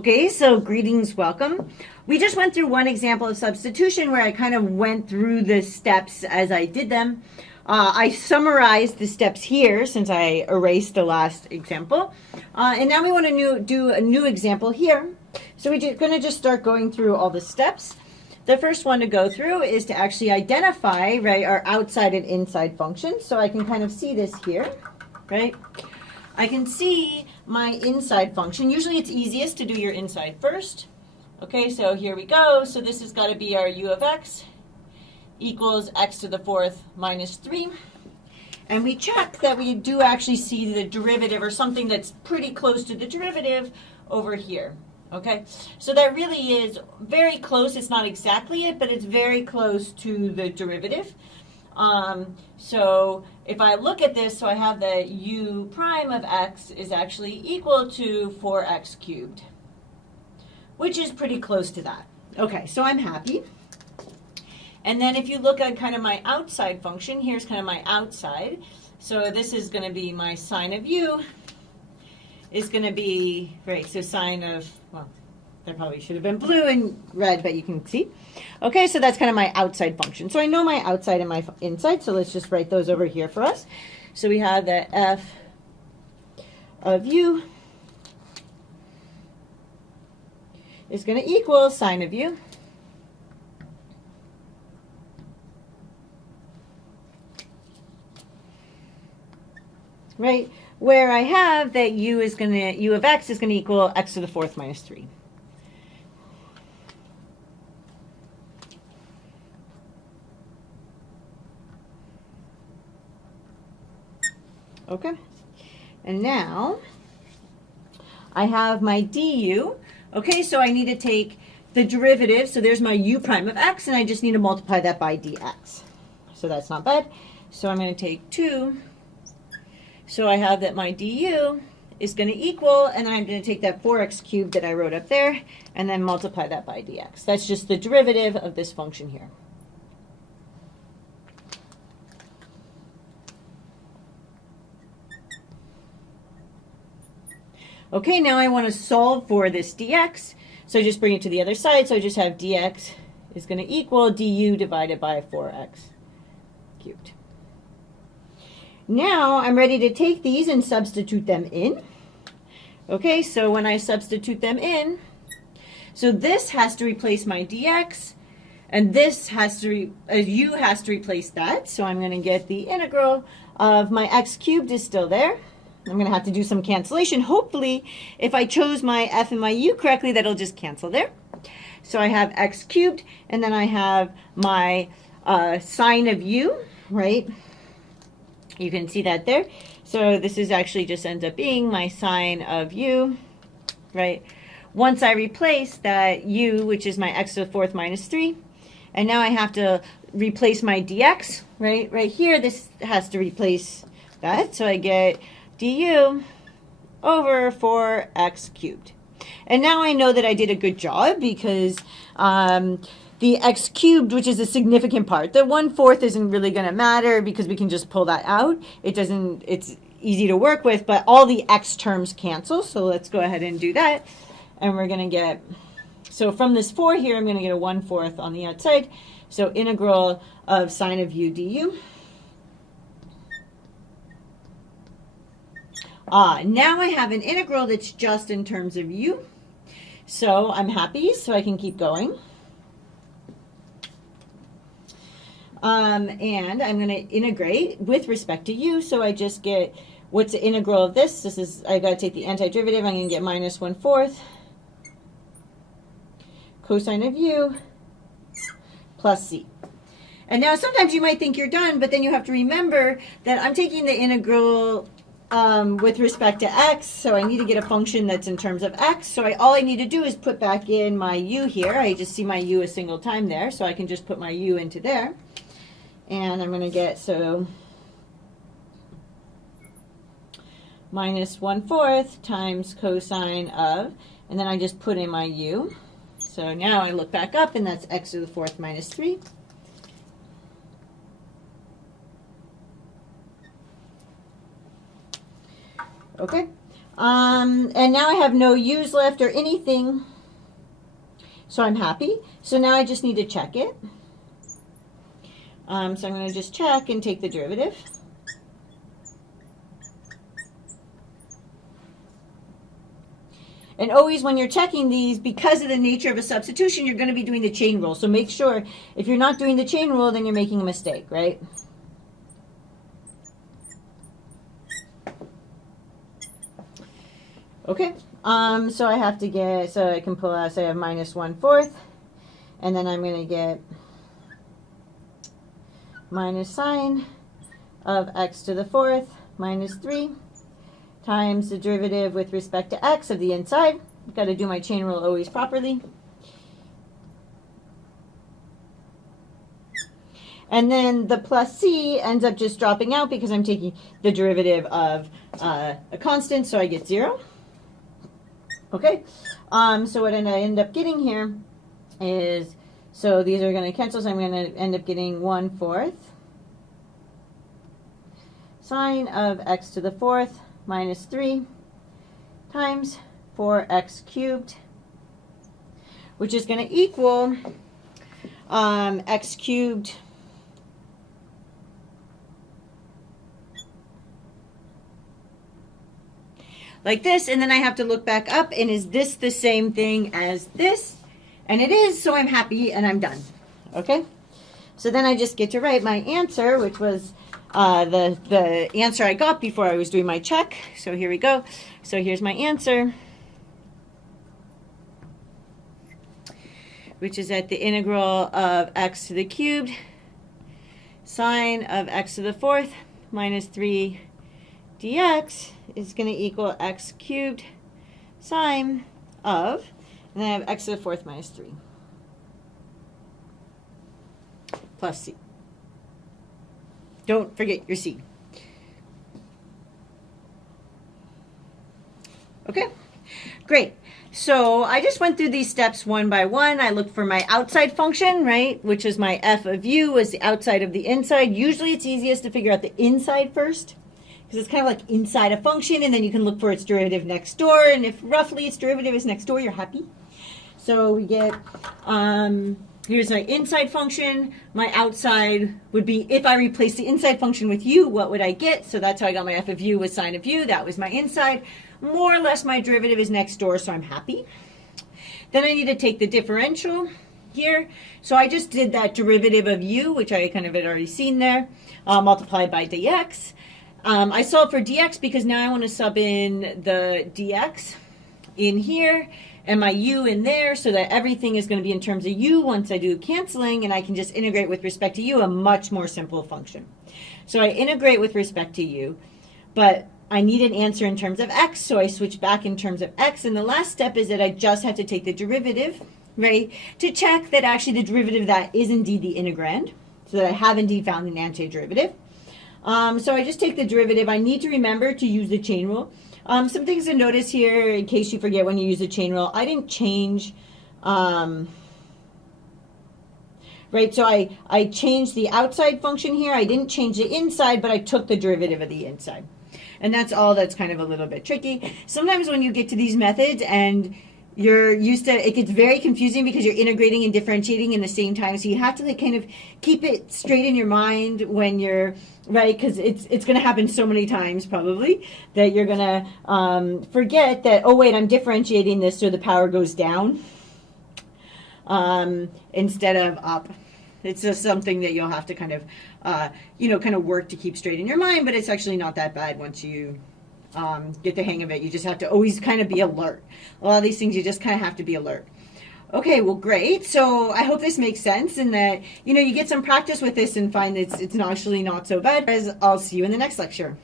Okay, so greetings, welcome. We just went through one example of substitution where I kind of went through the steps as I did them. I summarized the steps here since I erased the last example. And now we want to do a new example here. So we're going to just start going through all the steps. The first one to go through is to actually identify, right, our outside and inside functions. So I can kind of see this here, right? I can see my inside function. Usually it's easiest to do your inside first. Okay, so here we go. So this has got to be our u of x equals x to the fourth minus 3. And we check that we do actually see the derivative or something that's pretty close to the derivative over here. Okay, so that really is very close. It's not exactly it, but it's very close to the derivative. So if I look at this, so I have that u prime of x is actually equal to 4x cubed, which is pretty close to that. Okay, so I'm happy. And then if you look at kind of my outside function, here's kind of my outside. So this is going to be my sine of u is going to be, right, so sine of, well, that probably should have been blue and red, but you can see. Okay, so that's kind of my outside function. So I know my outside and my inside, so let's just write those over here for us. So we have that f of u is going to equal sine of u right, where I have that u of x is going to equal x to the fourth minus 3. Okay, and now I have my du. Okay, so I need to take the derivative. So there's my u prime of x, and I just need to multiply that by dx. So that's not bad. So I'm going to take 2. So I have that my du is going to equal, and then I'm going to take that 4x cubed that I wrote up there, and then multiply that by dx. That's just the derivative of this function here. Okay, now I want to solve for this dx. So I just bring it to the other side. So I just have dx is going to equal du divided by 4x cubed. Now I'm ready to take these and substitute them in. Okay, so when I substitute them in, so this has to replace my dx, and this has to, u has to replace that. So I'm going to get the integral of my x cubed is still there. I'm going to have to do some cancellation. Hopefully, if I chose my f and my u correctly, that'll just cancel there. So I have x cubed, and then I have my sine of u, right? You can see that there. So this is actually just ends up being my sine of u, right? Once I replace that u, which is my x to the fourth minus 3, and now I have to replace my dx, right? Right here, this has to replace that. So I get du over 4x cubed. And now I know that I did a good job because the x cubed, which is a significant part, the 1/4 isn't really going to matter because we can just pull that out. It's easy to work with, but all the x terms cancel. So let's go ahead and do that. And we're going to get, so from this 4 here, I'm going to get a 1/4 on the outside. So integral of sine of u du. Now I have an integral that's just in terms of u. So I'm happy, so I can keep going. And I'm going to integrate with respect to u. So I just get, what's the integral of this? This is, I got to take the antiderivative. I'm going to get minus 1/4 cosine of u plus c. And now sometimes you might think you're done, but then you have to remember that I'm taking the integral with respect to x, so I need to get a function that's in terms of x. So all I need to do is put back in my u here. I just see my u a single time there, so I can just put my u into there. And I'm going to get, so minus 1/4 times cosine of, and then I just put in my u. So now I look back up, and that's x to the fourth minus 3. Okay, And now I have no u's left or anything. So I'm happy. So now I just need to check it. So I'm going to just check and take the derivative. And always when you're checking these, because of the nature of a substitution, you're going to be doing the chain rule. So make sure if you're not doing the chain rule, then you're making a mistake, right? Okay, so I have to get, so I can pull out, say I have minus 1/4, and then I'm going to get minus sine of x to the 4th minus 3 times the derivative with respect to x of the inside. I've got to do my chain rule always properly. And then the plus c ends up just dropping out because I'm taking the derivative of a constant, so I get 0. Okay, so what I end up getting here is, so these are going to cancel, so I'm going to end up getting 1/4 sine of x to the 4th minus 3 times 4x cubed, which is going to equal x cubed like this, and then I have to look back up, and is this the same thing as this? And it is, so I'm happy and I'm done. Okay, so then I just get to write my answer, which was the answer I got before I was doing my check. So here we go. So here's my answer, which is that the integral of x to the cubed sine of x to the 4th minus 3 dx is going to equal x cubed sine of, and then I have x to the 4th minus 3 plus c. Don't forget your c. Okay, great. So I just went through these steps one by one. I looked for my outside function, right, which is my f of u is the outside of the inside. Usually it's easiest to figure out the inside first, because it's kind of like inside a function, and then you can look for its derivative next door, and if roughly its derivative is next door, you're happy. So we get, here's my inside function. My outside would be, if I replace the inside function with u, what would I get? So that's how I got my f of u with sine of u. That was my inside. More or less my derivative is next door, so I'm happy. Then I need to take the differential here. So I just did that derivative of u, which I kind of had already seen there, multiplied by dx. I solved for dx because now I want to sub in the dx in here and my u in there, so that everything is going to be in terms of u once I do canceling, and I can just integrate with respect to u, a much more simple function. So I integrate with respect to u, but I need an answer in terms of x, so I switch back in terms of x, and the last step is that I just have to take the derivative, right, to check that actually the derivative of that is indeed the integrand, so that I have indeed found an antiderivative. So I just take the derivative. I need to remember to use the chain rule. Some things to notice here in case you forget when you use the chain rule. I didn't change, right, so I changed the outside function here. I didn't change the inside, but I took the derivative of the inside. And that's all that's kind of a little bit tricky. Sometimes when you get to these methods and you're used to, it gets very confusing because you're integrating and differentiating in the same time. So you have to like kind of keep it straight in your mind when you're, right, because it's going to happen so many times probably that you're going to forget that, oh wait, I'm differentiating this so the power goes down instead of up. It's just something that you'll have to kind of, kind of work to keep straight in your mind, but it's actually not that bad once you get the hang of it. You just have to always kind of be alert. A lot of these things you just kind of have to be alert. Okay, well, great. So I hope this makes sense and that, you get some practice with this and find that it's actually not so bad. I'll see you in the next lecture.